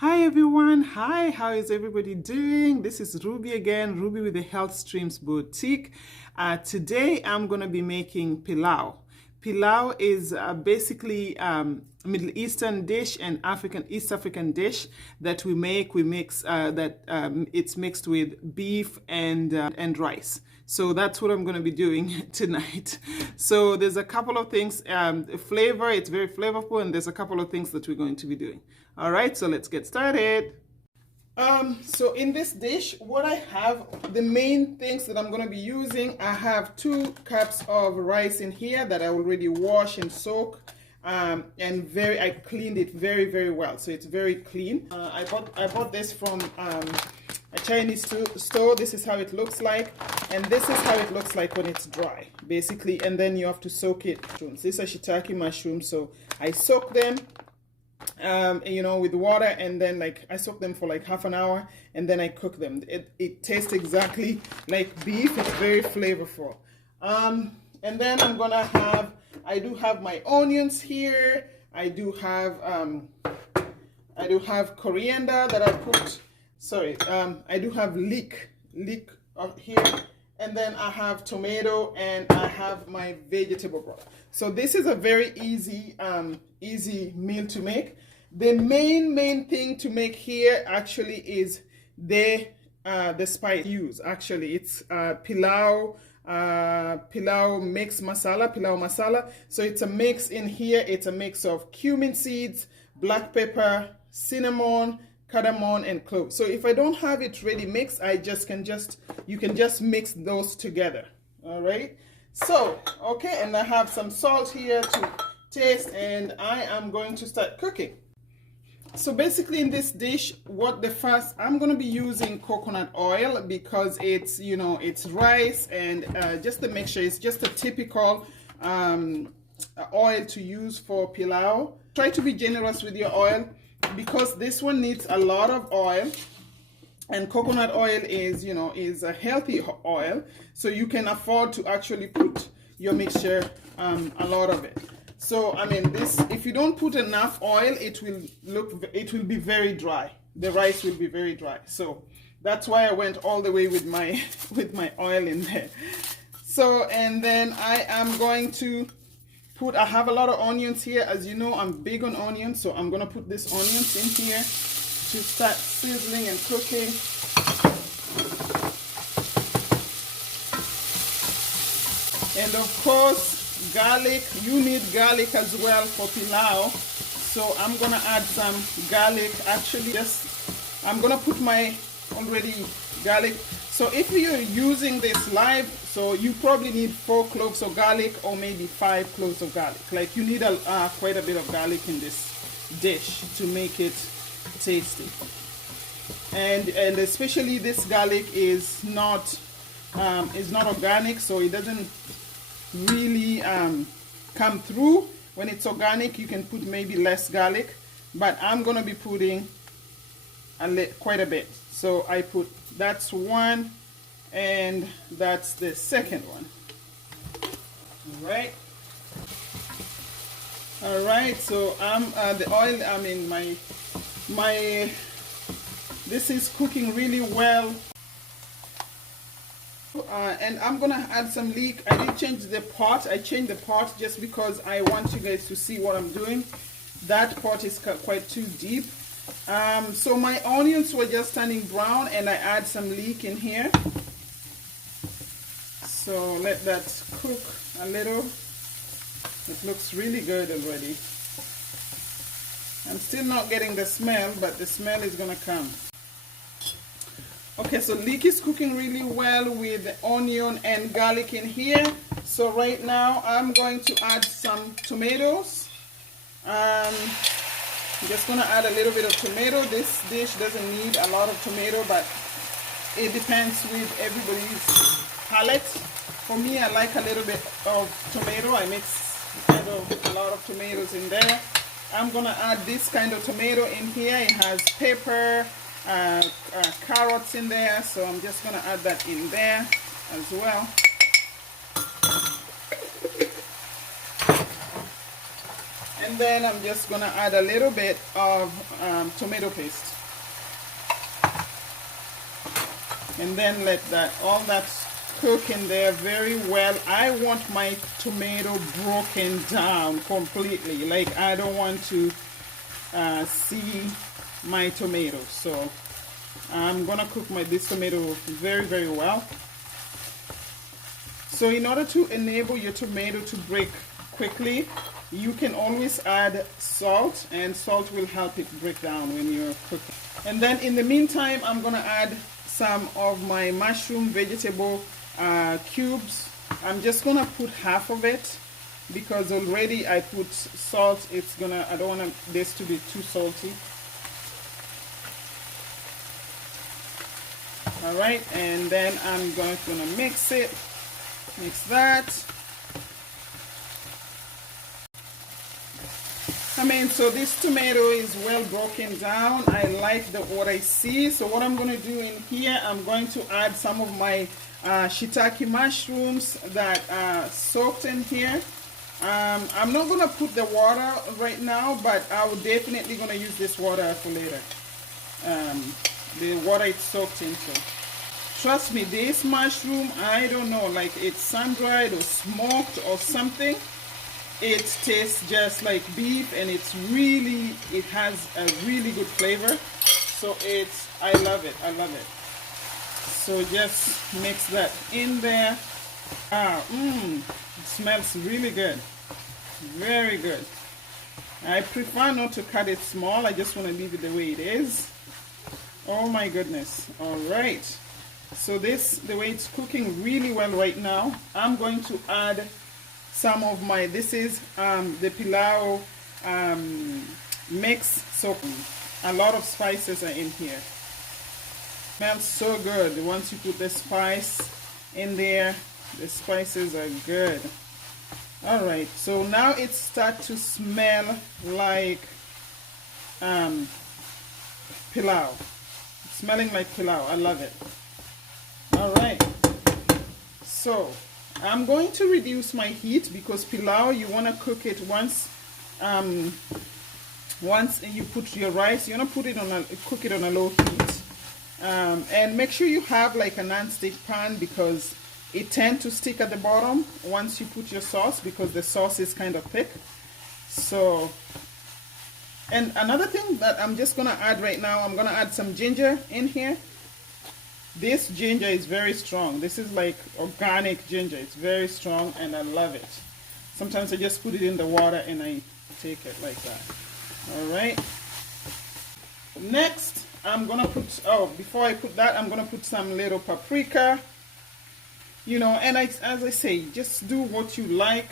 Hi everyone, hi, how is everybody doing? This is Ruby again, Ruby with the Health Streams Boutique. Today I'm going to be making pilau. Pilau is basically a Middle Eastern dish and East African dish that we make. We mix it's mixed with beef and rice. So that's what I'm going to be doing tonight. So there's a couple of things, flavor, it's very flavorful, and there's a couple of things that we're going to be doing. All right, so let's get started. So in this dish, what I have, the main things that I'm going to be using, I have 2 cups of rice in here that I already wash and soak, and I cleaned it very well, so it's very clean. I bought this from a Chinese store. This is how it looks like, and this is how it looks like when it's dry, basically. And then you have to soak it. These are shiitake mushrooms, so I soak them with water, and then I soak them for like half an hour, and then I cook them. It tastes exactly like beef. It's very flavorful. And then I do have my onions here. I do have coriander that I put. Sorry, I do have leek here, and then I have tomato, and I have my vegetable broth. So this is a very easy meal to make. The main thing to make here actually is the spice use. Actually, it's pilau mix masala, pilau masala. So it's a mix in here. It's a mix of cumin seeds, black pepper, cinnamon, cardamom, and cloves. So if I don't have it ready mixed, you can just mix those together. All right. So okay, and I have some salt here to taste, and I am going to start cooking. So basically in this dish, I'm going to be using coconut oil because it's rice, and just the mixture is just a typical oil to use for pilau. Try to be generous with your oil because this one needs a lot of oil, and coconut oil is a healthy oil, so you can afford to actually put your mixture a lot of it. So I mean, if you don't put enough oil, it will be very dry. The rice will be very dry. So that's why I went all the way with my oil in there. So, and then I am going to I have a lot of onions here. As you know, I'm big on onions, so I'm gonna put these onions in here to start sizzling and cooking. And of course, garlic. You need garlic as well for pilau, so I'm gonna add some garlic. Actually, I'm gonna put my already garlic. So if you're using this live, so you probably need 4 cloves of garlic, or maybe 5 cloves of garlic. Like, you need quite a bit of garlic in this dish to make it tasty. And especially this garlic is not organic, so it doesn't really come through. When it's organic, you can put maybe less garlic, but I'm gonna be putting quite a bit. So that's one, and that's the second one. All right, so the oil, I mean, this is cooking really well. And I'm gonna add some leek. I did change the pot. I changed the pot just because I want you guys to see what I'm doing. That pot is quite too deep. So my onions were just turning brown, and I add some leek in here. So let that cook a little. It looks really good already. I'm still not getting the smell, but the smell is gonna come. Okay, so leek is cooking really well with the onion and garlic in here. So right now I'm going to add some tomatoes. I'm just gonna add a little bit of tomato. This dish doesn't need a lot of tomato, but it depends with everybody's palate. For me, I like a little bit of tomato. I mix a lot of tomatoes in there. I'm gonna add this kind of tomato in here. It has pepper, carrots in there, so I'm just gonna add that in there as well. And then I'm just gonna add a little bit of tomato paste, and then let all that cook in there very well. I want my tomato broken down completely. Like, I don't want to see my tomatoes. So I'm gonna cook this tomato very, very well. So in order to enable your tomato to break quickly, you can always add salt, and salt will help it break down when you're cooking. And then in the meantime, I'm gonna add some of my mushroom vegetable cubes. I'm just gonna put half of it because already I put salt. I don't want this to be too salty. All right, and then I'm gonna mix that. So this tomato is well broken down. I like what I see. So what I'm going to do in here, I'm going to add some of my shiitake mushrooms that are soaked in here. I'm not going to put the water right now, but I will definitely going to use this water for later. The water it's soaked into. Trust me, this mushroom, I don't know, like it's sun-dried or smoked or something. It tastes just like beef, and it has a really good flavor. So I love it. So just mix that in there. It smells really good. Very good. I prefer not to cut it small. I just want to leave it the way it is. Oh my goodness. All right. So the way it's cooking really well right now, I'm going to add some of this is the pilau mix. So a lot of spices are in here. Smells so good. Once you put the spice in there, the spices are good. All right, so now it starts to smell like pilau. It's smelling like pilau. I love it. All right, so I'm going to reduce my heat because pilau, you want to cook it once you put your rice, you want to cook it on a low heat, and make sure you have like a non-stick pan because it tends to stick at the bottom once you put your sauce, because the sauce is kind of thick. So, and another thing that I'm just gonna add right now, I'm gonna add some ginger in here. This ginger is very strong. This is like organic ginger. It's very strong and I love it. Sometimes I just put it in the water and I take it like that. All right. Next, I'm gonna put, before I put that, I'm gonna put some little paprika. You know, and as I say, just do what you like.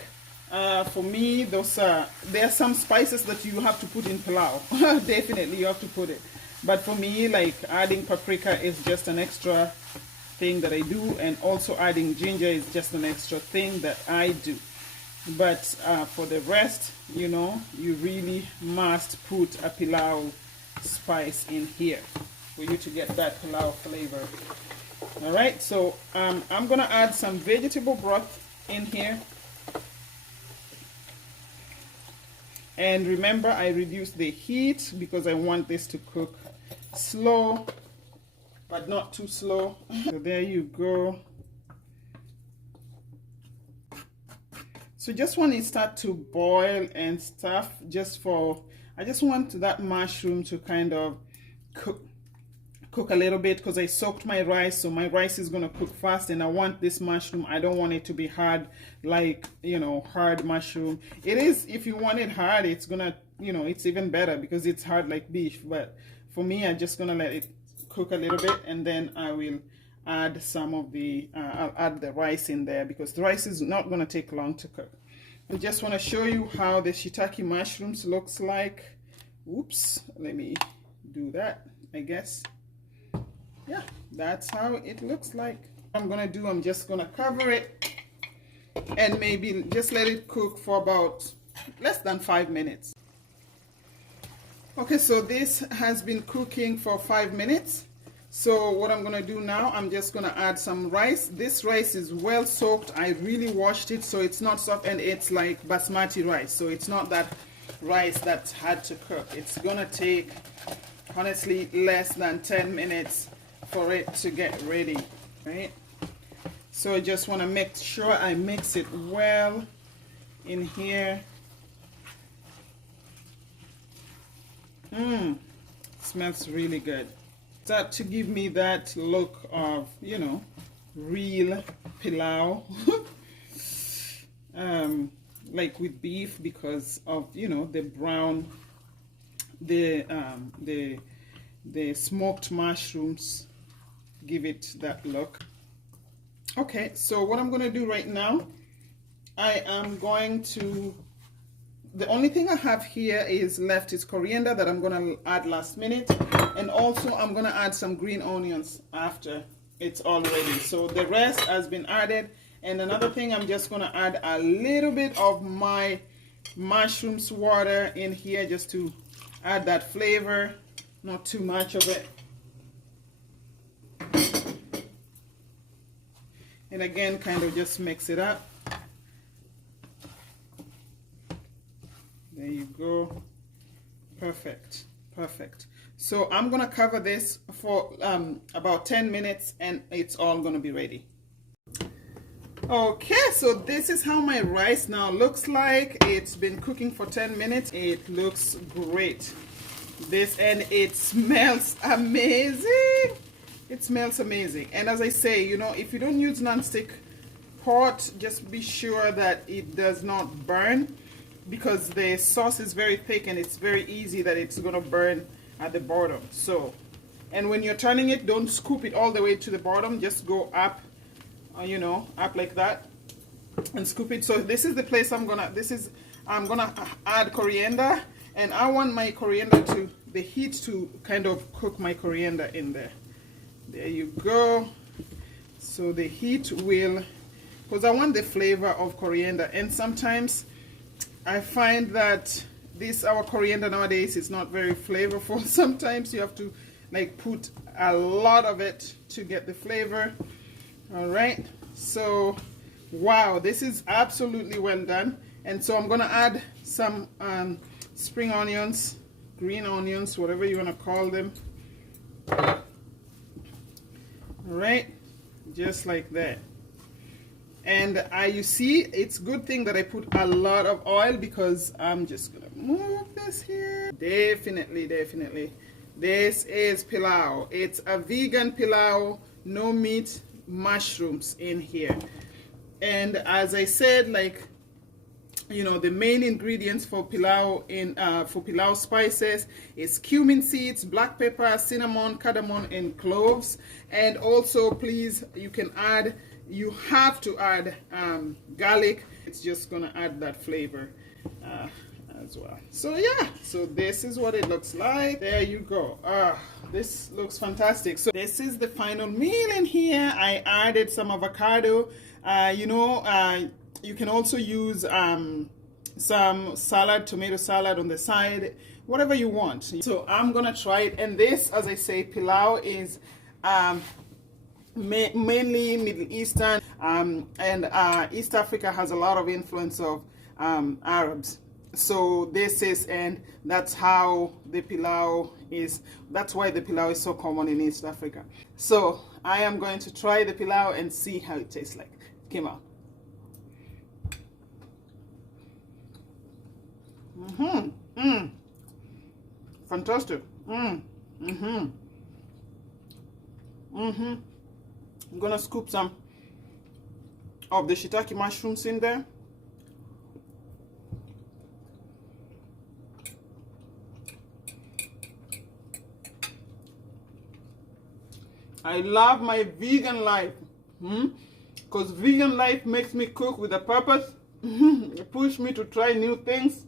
For me, there are some spices that you have to put in pilau. Definitely, you have to put it. But for me, like adding paprika is just an extra thing that I do, and also adding ginger is just an extra thing that I do. But for the rest, you know, you really must put a pilau spice in here for you to get that pilau flavor. All right, so I'm gonna add some vegetable broth in here. And remember, I reduced the heat because I want this to cook slow, but not too slow. So there you go. So just when it starts to boil and stuff, I just want that mushroom to kind of cook a little bit, because I soaked my rice, so my rice is gonna cook fast, and I want this mushroom, I don't want it to be hard, like, you know, hard mushroom. It is, if you want it hard, it's gonna, you know, it's even better because it's hard like beef. But for me, I'm just gonna let it cook a little bit, and then I will add some of I'll add the rice in there, because the rice is not gonna take long to cook. I just want to show you how the shiitake mushrooms looks like. Oops, let me do that, I guess. Yeah, that's how it looks like. I'm just gonna cover it and maybe just let it cook for about less than 5 minutes. Okay, so this has been cooking for 5 minutes. So what I'm gonna do now, I'm just gonna add some rice. This rice is well soaked. I really washed it, so it's not soft, and it's like basmati rice, so it's not that rice that had to cook. It's gonna take honestly less than 10 minutes for it to get ready, right? So I just want to make sure I mix it well in here. Smells really good. Start to give me that look of, you know, real pilau. Like with beef, because of, you know, the brown, the smoked mushrooms give it that look. Okay, so what I'm going to do right now, I am going to, the only thing I have here is left is coriander that I'm going to add last minute, and also I'm going to add some green onions after it's all ready. So the rest has been added. And another thing, I'm just going to add a little bit of my mushrooms water in here just to add that flavor, not too much of it. And again, kind of just mix it up. There you go. Perfect. Perfect. So I'm going to cover this for about 10 minutes and it's all going to be ready. Okay, so this is how my rice now looks like. It's been cooking for 10 minutes. It looks great. And it smells amazing. It smells amazing. And as I say, you know, if you don't use non-stick pot, just be sure that it does not burn, because the sauce is very thick and it's very easy that it's going to burn at the bottom. So, and when you're turning it, don't scoop it all the way to the bottom. Just go up, you know, up like that and scoop it. So this is the place I'm gonna add coriander, and I want my coriander to, the heat to kind of cook my coriander in there. There you go. So the heat will, because I want the flavor of coriander, and sometimes I find that our coriander nowadays is not very flavorful. Sometimes you have to like put a lot of it to get the flavor. All right, so wow, this is absolutely well done. And so I'm gonna add some spring onions, green onions, whatever you want to call them. All right, just like that. And you see, it's good thing that I put a lot of oil, because I'm just gonna move this here. Definitely this is pilau. It's a vegan pilau, no meat, mushrooms in here. And as I said, like, you know, the main ingredients for pilau for pilau spices is cumin seeds, black pepper, cinnamon, cardamom, and cloves. And also, please, you have to add garlic. It's just gonna add that flavor as well. So yeah, so this is what it looks like. There you go. This looks fantastic. So this is the final meal in here. I added some avocado. You know, you can also use some salad, tomato salad on the side, whatever you want. So I'm gonna try it. And this, as I say, pilau is mainly Middle Eastern, and East Africa has a lot of influence of Arabs. So this is, and that's how the pilau is, that's why the pilau is so common in East Africa. So I am going to try the pilau and see how it tastes like. It came out. Fantastic. I'm gonna scoop some of the shiitake mushrooms in there. I love my vegan life, because vegan life makes me cook with a purpose. It pushes me to try new things,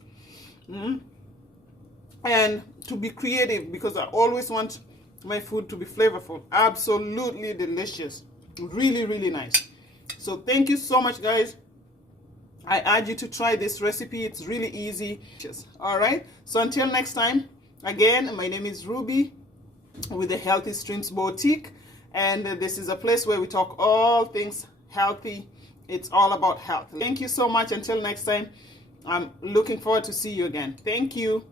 and to be creative, because I always want my food to be flavorful. Absolutely delicious. Really, really nice. So thank you so much, guys. I urge you to try this recipe. It's really easy. All right, so until next time, again, my name is Ruby with the Healthy Streams Boutique, and this is a place where we talk all things healthy. It's all about health. Thank you so much. Until next time, I'm looking forward to see you again. Thank you.